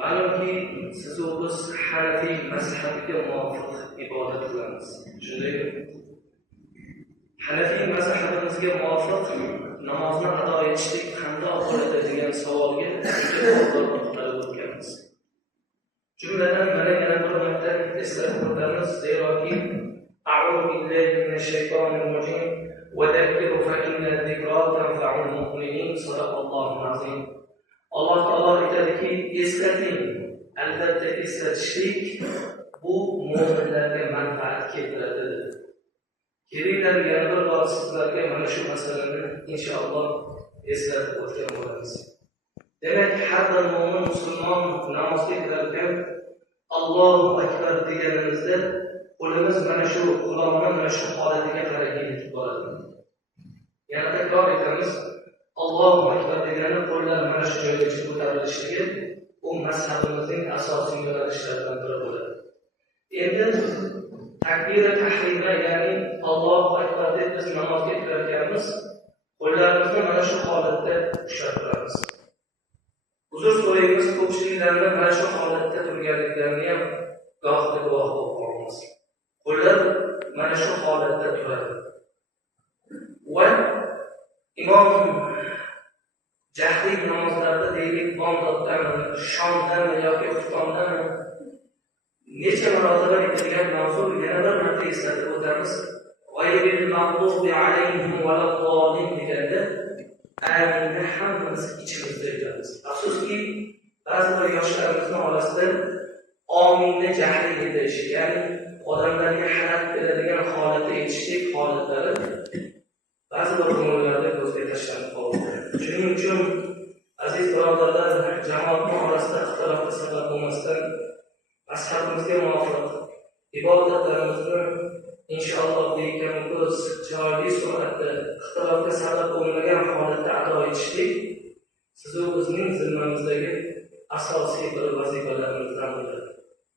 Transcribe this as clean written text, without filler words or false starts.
Ma'lumki, siz u biz Hanafiy mazhabiga muvofiq ibodat qilamiz. Shundaymi? Hanafiy mazhabimizga muvofiq namozni ado etishlik qanday bo'ladi degan savolga to'xtalib o'tganmiz. Jumladan mana yana bir marta eslatib o'tamiz, zeroki a'udhu billahi minash shaytonir rojim va zakkiru fa inna zikra tanfa'ul mu'minin. Sadaqallohul azim. Alloh taolo aytadiki, eslating. Albatta eslatishlik bu mu'minlarga manfaat keltiradi. Kelinglar yana bir bor sizlarga mana shu masalani inshaalloh eslatib o'tgan bo'lamiz. Demak, har bir mo'min musulmon namozga kirarkan Allohu akbar deganimizda qo'limiz mana shu Xudoning mana shu holatiga qaraganda bo'ladi. Yana takror etamiz, Allohu akbar degani qo'llar mana shu joygacha ko'tarilishligi bu mazhabimizning asosiy yo'nalishlaridan biri bo'ladi. Endi takbira tahrima, ya'ni Allohu akbar deb biz namozga kirarkanmiz, qo'llarimizni mana shu holatda ushlab turamiz. Uzr so'raymiz, ko'pchiliklarni mana shu holatda turganliklarini ham gohida guvoh bo'lib qolamiz. Qo'llar mana shu holatda turadi. Va imom jahriy namozlarda deylik, bomdoddan, shomdan yoki xuftondan necha marotaba aytilgan mavzu yana bir marta eslatib o'tamiz. G'ayril mag'dubi alayhim valaddallin deganda aminni hammamiz ichimizda aytamiz. Afsuski, ba'zi bir yoshlarimizni orasida ominni jahriy aytish, ya'ni odamlarga xalaqit beradigan holatda aytishlik holatlari ba'zi bir umurlarda ko'zga tashlanib qoldi. Shuning uchun aziz birodarlar, jamoatning orasida ixtilofga sabab bo'lmasdan mazhabimizga muvofiq ibodatlarimizni inshaalloh bekamko'z, chiroyli suratda, ixtilofga sabab bo'lmagan holatda ado etishlik siz bizning zimmamizdagi asosiy bir vazifalarimizdan bo'ladi.